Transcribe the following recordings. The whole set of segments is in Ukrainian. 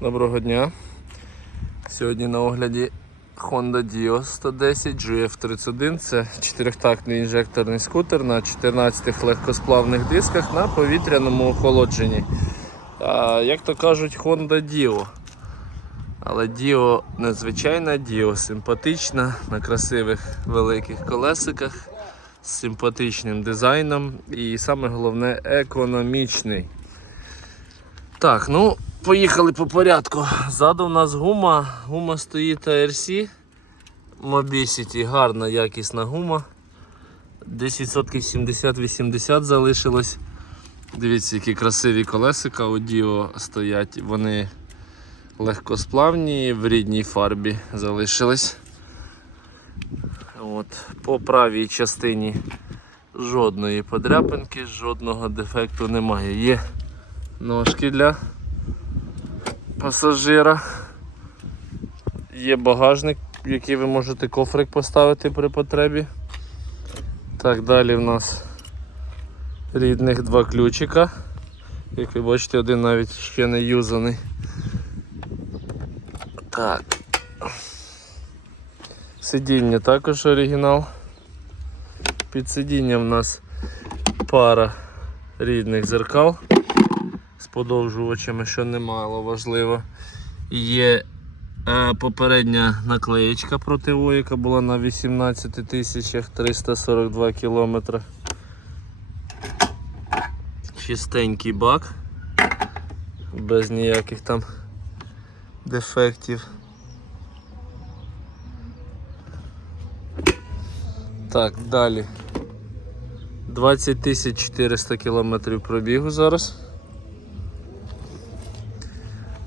Доброго дня. Сьогодні на огляді Honda Dio 110 GF31. Це чотирьохтактний інжекторний скутер на 14 легкосплавних дисках на повітряному охолодженні. А, як то кажуть, Honda Dio. Але Dio незвичайна Dio, симпатична, на красивих великих колесиках, з симпатичним дизайном і саме головне економічний. Так, ну, поїхали по порядку. Ззаду в нас гума. Гума стоїть ARC. Mobicity, гарна, якісна гума. Десь відсотків 70-80 залишилось. Дивіться, які красиві колесика у Dio стоять. Вони легкосплавні, в рідній фарбі залишились. От, по правій частині жодної подряпинки, жодного дефекту немає. Є ножки для пасажира. Є багажник, в який ви можете кофрик поставити при потребі. Так, далі в нас рідних два ключика. Як ви бачите, один навіть ще не юзаний. Так. Сидіння також оригінал. Під сидінням в нас пара рідних зеркал подовжувачами, що немало важливо. Є е, попередня наклеєчка проти яка була на 18 тисячах 342 кілометри. Чистенький бак, без ніяких там дефектів. Так, далі. 20 400 кілометрів пробігу зараз.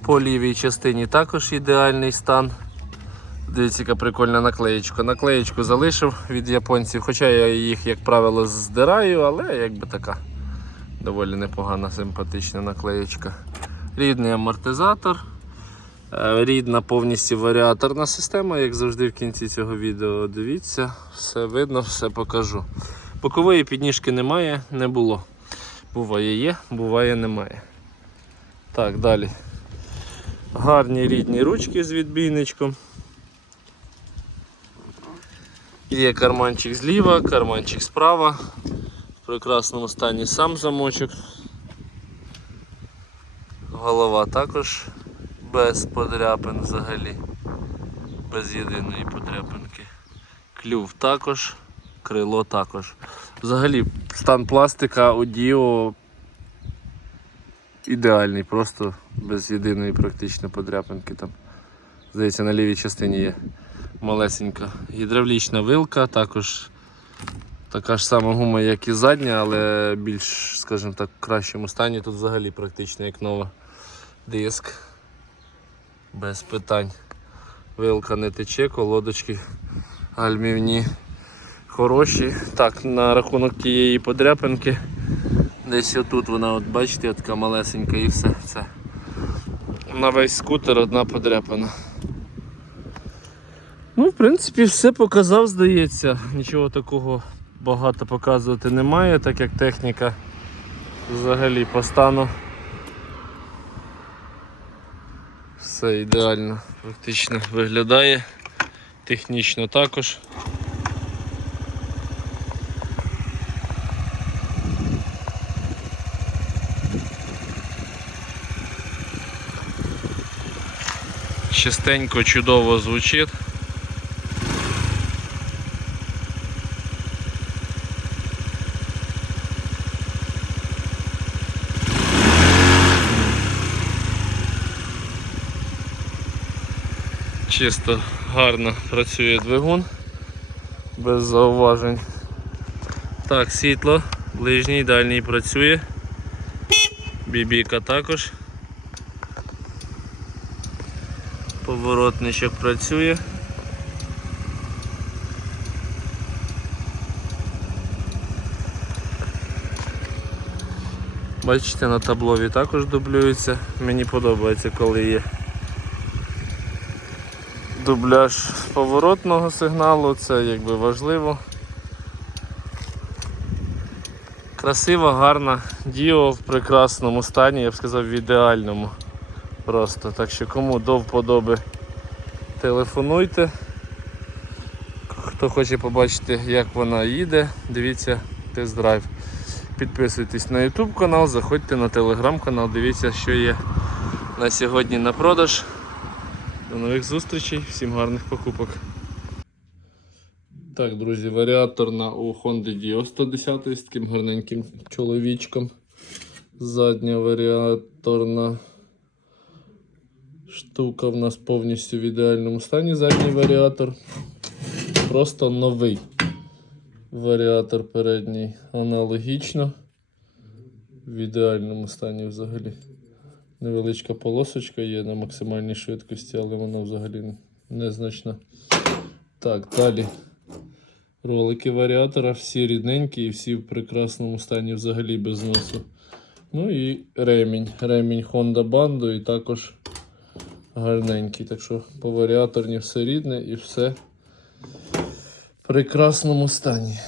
По лівій частині також ідеальний стан. Дивіться, яка прикольна наклеєчка. Наклеєчку залишив від японців, хоча я їх, як правило, здираю, але якби така доволі непогана симпатична наклеєчка. Рідний амортизатор, е, рідна повністю варіаторна система, як завжди в кінці цього відео. Дивіться, все видно, все покажу. Бокової підніжки немає, не було. Буває є, буває немає. Так, далі. Гарні рідні ручки з відбійничком. Є карманчик зліва, карманчик справа. В прекрасному стані сам замочок. Голова також без подряпин взагалі. Без єдиної подряпинки. Клюв також, крило також. Взагалі стан пластика у Діо ідеальний, просто без єдиної практично подряпинки там. Здається, на лівій частині є малесенька гідравлічна вилка, також така ж сама гума, як і задня, але більш, скажімо так, в кращому стані. Тут взагалі практично як нова диск. Без питань. Вилка не тече, колодочки гальмівні хороші. Так, на рахунок тієї подряпинки. Десь отут вона, от бачите, така малесенька і все. все. На весь скутер одна подряпана. Ну, в принципі, все показав, здається. Нічого такого багато показувати немає, так як техніка взагалі по стану. Все ідеально практично виглядає. Технічно також. Чистенько, чудово звучить. Чисто гарно працює двигун, без зауважень. Так, світло, ближній, дальній працює. Бібіка також. Поворотничок працює. Бачите, на таблові також дублюється. Мені подобається, коли є дубляж поворотного сигналу, це якби важливо. Красива, гарна, діо в прекрасному стані, я б сказав, в ідеальному. Просто так що кому до вподоби телефонуйте. Хто хоче побачити, як вона їде, дивіться тест-драйв. Підписуйтесь на YouTube канал, заходьте на телеграм канал, дивіться, що є на сьогодні на продаж. До нових зустрічей, всім гарних покупок. Так, друзі, варіаторна у Honda Dio 110 з таким гарненьким чоловічком. Задня варіаторна штука в нас повністю в ідеальному стані. Задній варіатор. Просто новий. Варіатор передній аналогічно. В ідеальному стані взагалі. Невеличка полосочка є на максимальній швидкості, але вона взагалі незначна. Так, далі. Ролики варіатора, всі рідненькі і всі в прекрасному стані взагалі без носу. Ну і ремінь. Ремінь Honda Bando і також гарненький. Так що по варіаторні все рідне і все в прекрасному стані.